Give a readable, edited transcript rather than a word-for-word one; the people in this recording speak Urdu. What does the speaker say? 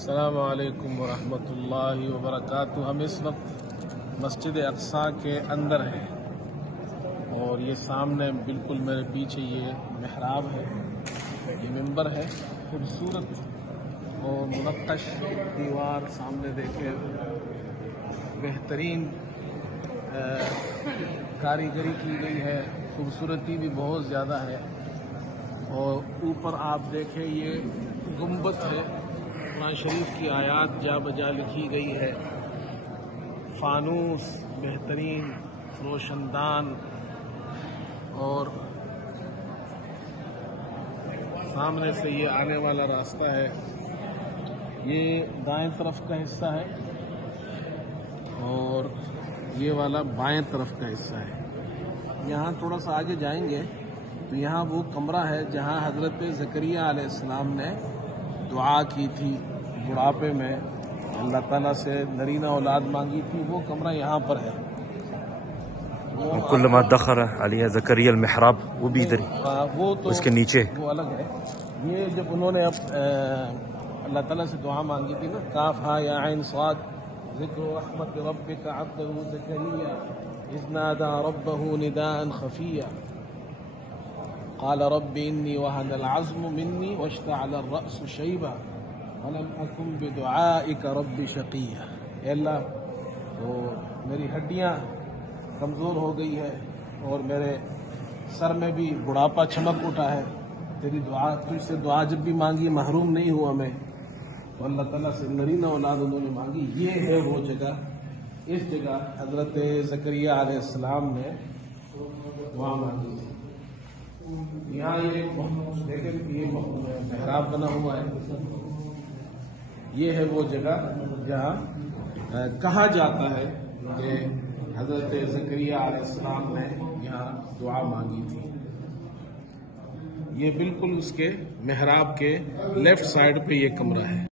السلام علیکم ورحمۃ اللہ وبرکاتہ۔ ہم اس وقت مسجد اقصیٰ کے اندر ہیں اور یہ سامنے بالکل میرے پیچھے یہ محراب ہے، یہ منبر ہے، خوبصورت اور منقش دیوار سامنے دیکھے، بہترین کاریگری کی گئی ہے، خوبصورتی بھی بہت زیادہ ہے۔ اور اوپر آپ دیکھیں یہ گنبد ہے، قرآن شریف کی آیات جا بجا لکھی گئی ہے، فانوس بہترین روشن دان، اور سامنے سے یہ آنے والا راستہ ہے، یہ دائیں طرف کا حصہ ہے اور یہ والا بائیں طرف کا حصہ ہے۔ یہاں تھوڑا سا آگے جائیں گے تو یہاں وہ کمرہ ہے جہاں حضرت زکریہ علیہ السلام نے دعا کی تھی، بڑھاپے میں اللہ تعالیٰ سے نرینہ اولاد مانگی تھی، وہ کمرہ یہاں پر ہے۔ کلما دخل علیہ زکریا المحراب، وہ بھی ادھر وہ تو اس کے نیچے وہ الگ ہے۔ یہ جب انہوں نے اب اللہ تعالیٰ سے دعا مانگی تھی نا، کاف ہا یا عین صاد، ذکر رحمت ربک عبدہ زکریا اذ نادى ربه نداء خفيا قال رب إني وهن العظم مني واشتعل الرأس شيبا ولم أكن بدعائك رب شقيا۔ اے اللہ، تو میری ہڈیاں کمزور ہو گئی ہے اور میرے سر میں بھی بڑھاپا چمک اٹھا ہے، تیری دعا، تجھ سے دعا جب بھی مانگی محروم نہیں ہوا میں، تو اللہ تعالیٰ سے نرینہ اولاد انہوں نے مانگی۔ یہ ہے وہ جگہ، اس جگہ حضرت زکریہ علیہ السلام نے دعا مانگی تھی۔ یہاں یہ دیکھیں، یہ محراب بنا ہوا ہے، یہ ہے وہ جگہ جہاں کہا جاتا ہے کہ حضرت زکریہ علیہ السلام نے یہاں دعا مانگی تھی۔ یہ بالکل اس کے محراب کے لیفٹ سائڈ پہ یہ کمرہ ہے۔